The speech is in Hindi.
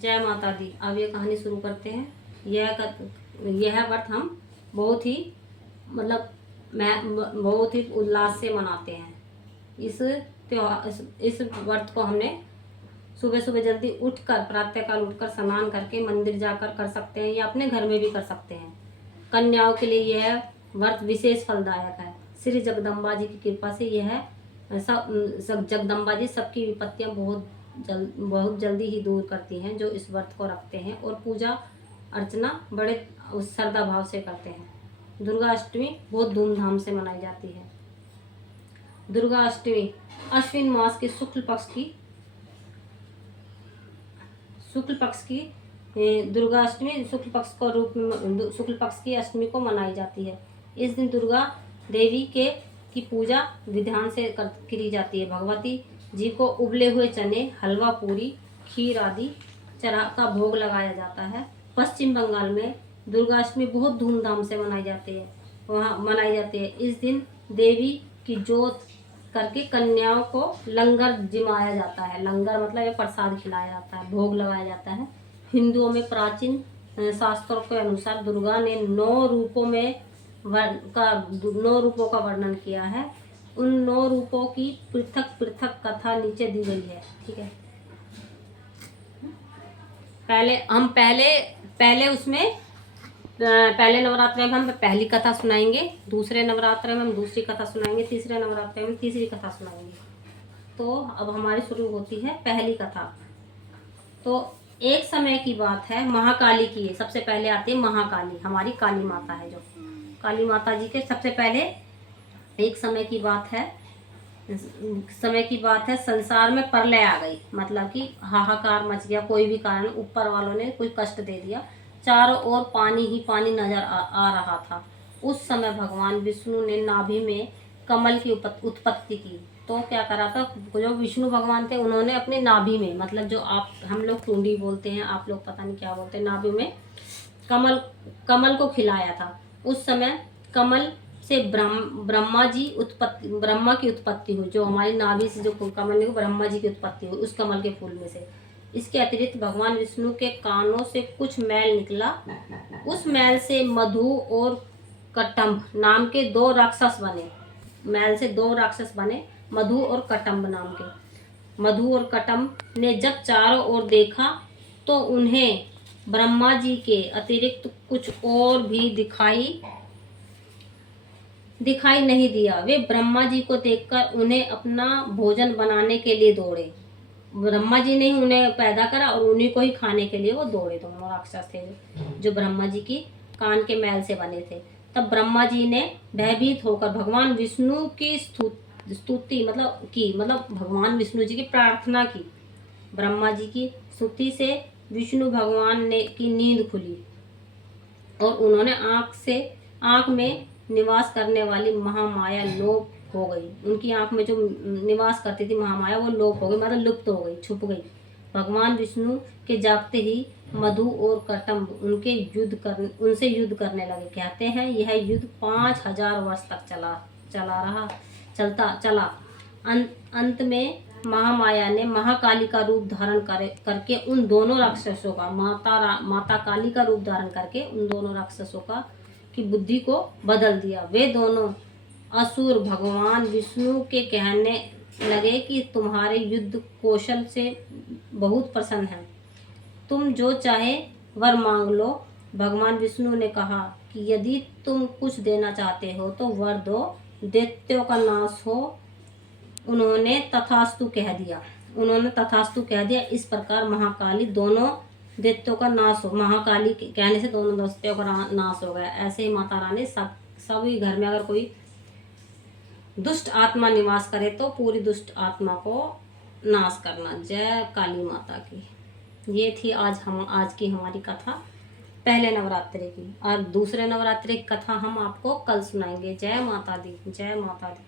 जय माता दी। अब ये कहानी शुरू करते हैं। यह व्रत हम बहुत ही मतलब मैं बहुत ही उल्लास से मनाते हैं। इस त्योहार इस व्रत को हमने सुबह सुबह जल्दी उठकर प्रातःकाल उठकर स्नान करके मंदिर जाकर कर सकते हैं या अपने घर में भी कर सकते हैं। कन्याओं के लिए यह व्रत विशेष फलदायक है। श्री जगदम्बा जी की कृपा से यह सब जगदम्बा जी सबकी विपत्तियां बहुत जल्दी ही दूर करती हैं जो इस व्रत को रखते हैं और पूजा अर्चना बड़े श्रद्धा भाव से करते हैं। दुर्गा अष्टमी बहुत धूमधाम से मनाई जाती है। दुर्गा अष्टमी अश्विन मास के शुक्ल पक्ष की दुर्गा अष्टमी शुक्ल पक्ष को रूप में शुक्ल पक्ष की अष्टमी को मनाई जाती है। इस दिन दुर्गा देवी की पूजा विधान से करी जाती है। भगवती जी को उबले हुए चने, हलवा पूरी, खीर आदि चढ़ा का भोग लगाया जाता है। पश्चिम बंगाल में दुर्गाष्टमी बहुत धूमधाम से मनाई जाती है। इस दिन देवी की जोत करके कन्याओं को लंगर जिमाया जाता है। लंगर मतलब ये प्रसाद खिलाया जाता है, भोग लगाया जाता है। हिंदुओं में प्राचीन शास्त्रों के अनुसार दुर्गा ने 9 रूपों का वर्णन किया है। उन 9 रूपों की पृथक पृथक कथा नीचे दी गई है। ठीक है, पहले नवरात्र में हम पहली कथा सुनाएंगे, दूसरे नवरात्र में हम दूसरी कथा सुनाएंगे, तीसरे नवरात्र में तीसरी कथा सुनाएंगे। तो अब हमारी शुरू होती है पहली कथा। तो एक समय की बात है, महाकाली की है। सबसे पहले आती है महाकाली, हमारी काली माता है। जो काली माता जी के सबसे पहले एक समय की बात है संसार में प्रलय आ गई। मतलब कि हाहाकार मच गया, कोई भी कारण ऊपर वालों ने कोई कष्ट दे दिया। चारों ओर पानी ही पानी नजर आ रहा था। उस समय भगवान विष्णु ने नाभि में कमल की उत्पत्ति की। तो क्या करा था, जो विष्णु भगवान थे उन्होंने अपने नाभि में, मतलब जो हम लोग टूंडी बोलते हैं, आप लोग पता नहीं क्या बोलते हैं, नाभि में कमल को खिलाया था। उस समय कमल से ब्रह्मा की उत्पत्ति हुई। जो हमारी नाभि से जो कमल है ब्रह्मा जी की उत्पत्ति हुई उस कमल के फूल में से। इसके अतिरिक्त भगवान विष्णु के कानों से कुछ मैल निकला। उस मैल से मधु और कटम्ब नाम के 2 राक्षस बने। मैल से 2 राक्षस बने, मधु और कटम्ब नाम के। मधु और कटम्ब ने जब चारों ओर देखा तो उन्हें ब्रह्मा जी के अतिरिक्त कुछ और भी दिखाई नहीं दिया। वे ब्रह्मा जी को देखकर उन्हें अपना भोजन बनाने के लिए दौड़े। ब्रह्मा जी ने ही उन्हें पैदा करा और उन्हीं को ही खाने के लिए वो दौड़े। दोनों राक्षस थे जो ब्रह्मा जी की कान के मैल से बने थे। तब ब्रह्मा जी ने भयभीत होकर भगवान विष्णु की स्तुति मतलब भगवान विष्णु जी की प्रार्थना की। ब्रह्मा जी की स्तुति से विष्णु भगवान ने की नींद खुली और उन्होंने आँख में निवास करने वाली महामाया लोप हो गई। उनकी आंख में जो निवास करती थी महामाया वो लोप हो गई, मतलब लुप्त हो गई, छुप गई। भगवान विष्णु के जागते ही मधु और कटम्ब उनसे युद्ध करने लगे। कहते हैं यह युद्ध 5000 वर्ष तक चला। अंत में महामाया ने महाकाली का रूप धारण करके उन दोनों राक्षसों का माता काली का रूप धारण करके उन दोनों राक्षसों की बुद्धि को बदल दिया। वे दोनों असुर भगवान विष्णु के कहने लगे कि तुम्हारे युद्ध कौशल से बहुत प्रसन्न है, तुम जो चाहे वर मांग लो। भगवान विष्णु ने कहा कि यदि तुम कुछ देना चाहते हो तो वर दो, दैत्यों का नाश हो। उन्होंने तथास्तु कह दिया। इस प्रकार महाकाली दोनों दैत्यों का नाश हो, महाकाली के कहने से दोनों दैत्यों का नाश हो गया। ऐसे ही माता रानी सभी घर में अगर कोई दुष्ट आत्मा निवास करे तो पूरी दुष्ट आत्मा को नाश करना। जय काली माता की। ये थी आज की हमारी कथा पहले नवरात्रि की, और दूसरे नवरात्रि की कथा हम आपको कल सुनाएंगे। जय माता दी, जय माता दी।